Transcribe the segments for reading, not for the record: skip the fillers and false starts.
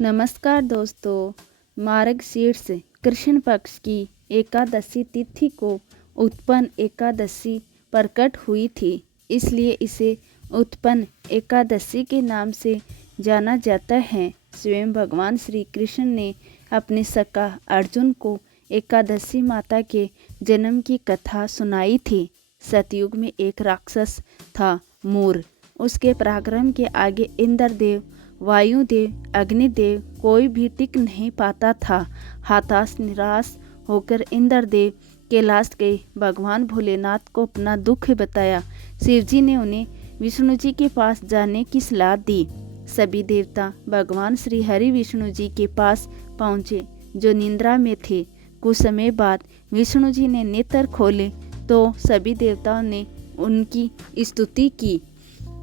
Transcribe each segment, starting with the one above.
नमस्कार दोस्तों। मार्गशीर्ष कृष्ण पक्ष की एकादशी तिथि को उत्पन्न एकादशी प्रकट हुई थी, इसलिए इसे उत्पन्न एकादशी के नाम से जाना जाता है। स्वयं भगवान श्री कृष्ण ने अपने सखा अर्जुन को एकादशी माता के जन्म की कथा सुनाई थी। सतयुग में एक राक्षस था मूर। उसके पराक्रम के आगे इंद्रदेव, वायुदेव, अग्निदेव कोई भी टिक नहीं पाता था। हताश निराश होकर इंद्रदेव कैलाश गए। भगवान भोलेनाथ को अपना दुख बताया। शिवजी ने उन्हें विष्णु जी के पास जाने की सलाह दी। सभी देवता भगवान श्री हरि विष्णु जी के पास पहुँचे, जो निद्रा में थे। कुछ समय बाद विष्णु जी ने नेत्र खोले तो सभी देवताओं ने उनकी स्तुति की।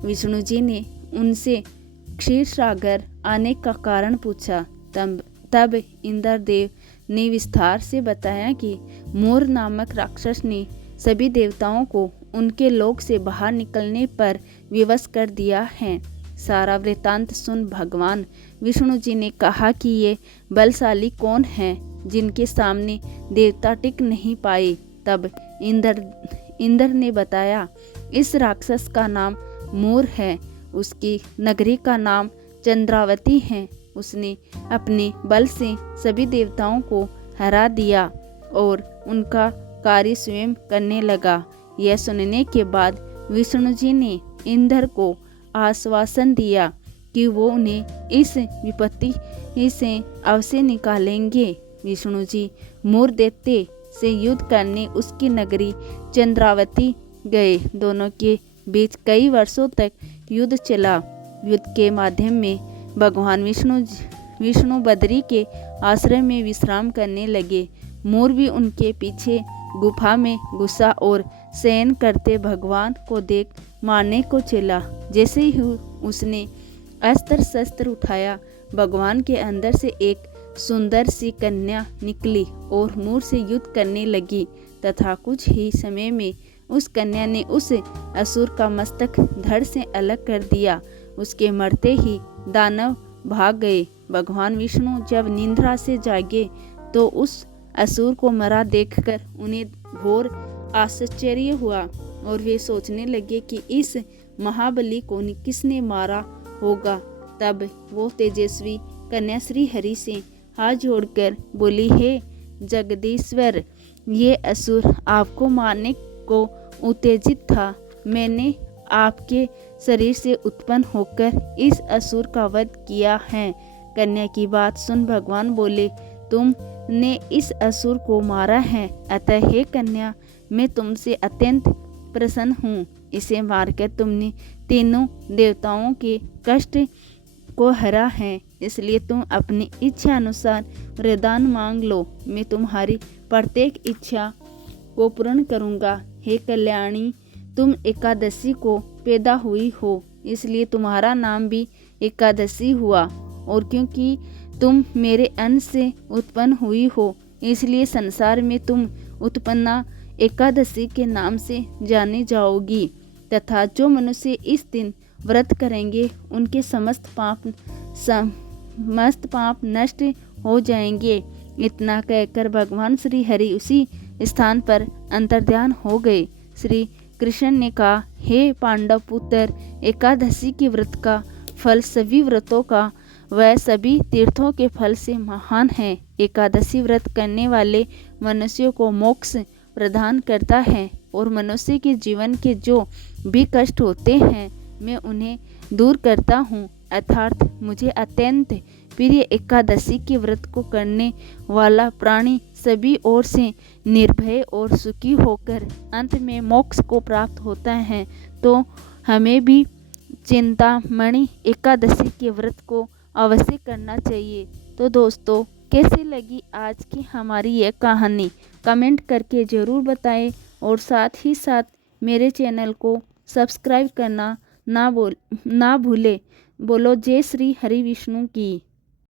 विष्णु जी ने उनसे क्षीर सागर आने का कारण पूछा। तब इंद्रदेव ने विस्तार से बताया कि मोर नामक राक्षस ने सभी देवताओं को उनके लोक से बाहर निकलने पर विवश कर दिया है। सारा वृतांत सुन भगवान विष्णु जी ने कहा कि ये बलशाली कौन है जिनके सामने देवता टिक नहीं पाए। तब इंद्र ने बताया, इस राक्षस का नाम मोर है। उसकी नगरी का नाम चंद्रावती है। उसने अपने बल से सभी देवताओं को हरा दिया और उनका कार्य स्वयं करने लगा। यह सुनने के बाद विष्णु जी ने इंद्र को आश्वासन दिया कि वो उन्हें इस विपत्ति से अवश्य निकालेंगे। विष्णु जी मोर दैत्य से युद्ध करने उसकी नगरी चंद्रावती गए। दोनों के बीच कई वर्षों तक युद्ध चला। युद्ध के माध्यम में भगवान विष्णु बद्री के आश्रम में विश्राम करने लगे। मोर भी उनके पीछे गुफा में घुसा और शयन करते भगवान को देख मारने को चला। जैसे ही उसने अस्त्र शस्त्र उठाया, भगवान के अंदर से एक सुंदर सी कन्या निकली और मोर से युद्ध करने लगी तथा कुछ ही समय में उस कन्या ने उस असुर का मस्तक धड़ से अलग कर दिया। उसके मरते ही दानव भाग गए। भगवान विष्णु जब निद्रा से जागे तो उस असुर को मरा देखकर उन्हें घोर आश्चर्य हुआ और वे सोचने लगे कि इस महाबली को किसने मारा होगा। तब वो तेजस्वी कन्या श्री हरि से हाथ जोड़कर बोली, हे जगदीश्वर, ये असुर आपको मारने को उत्तेजित था। मैंने आपके शरीर से उत्पन्न होकर इस असुर का वध किया है। कन्या की बात सुन भगवान बोले, तुमने इस असुर को मारा है, अतः हे कन्या, मैं तुमसे अत्यंत प्रसन्न हूँ। इसे मारकर तुमने तीनों देवताओं के कष्ट को हरा है, इसलिए तुम अपनी इच्छा अनुसार वरदान मांग लो। मैं तुम्हारी प्रत्येक इच्छा को पूर्ण करूँगा। हे कल्याणी, तुम एकादशी को पैदा हुई हो, इसलिए तुम्हारा नाम भी एकादशी हुआ। और क्योंकि तुम मेरे अंश से उत्पन्न हुई हो, इसलिए संसार में तुम उत्पन्ना एकादशी के नाम से जाने जाओगी। तथा जो मनुष्य इस दिन व्रत करेंगे, उनके समस्त पाप नष्ट हो जाएंगे। इतना कहकर भगवान श्री हरि उसी स्थान पर अंतर्ध्यान हो गए। श्री कृष्ण ने कहा, हे पांडव पुत्र, एकादशी के व्रत का फल सभी व्रतों का व सभी तीर्थों के फल से महान है। एकादशी व्रत करने वाले मनुष्यों को मोक्ष प्रदान करता है और मनुष्य के जीवन के जो भी कष्ट होते हैं, मैं उन्हें दूर करता हूँ। अर्थात मुझे अत्यंत प्रिय एकादशी के व्रत को करने वाला प्राणी सभी ओर से निर्भय और सुखी होकर अंत में मोक्ष को प्राप्त होता है। तो हमें भी चिंतामणि एकादशी के व्रत को अवश्य करना चाहिए। तो दोस्तों, कैसी लगी आज की हमारी यह कहानी, कमेंट करके ज़रूर बताएं और साथ ही साथ मेरे चैनल को सब्सक्राइब करना ना भूले। बोलो जय श्री हरि विष्णु की।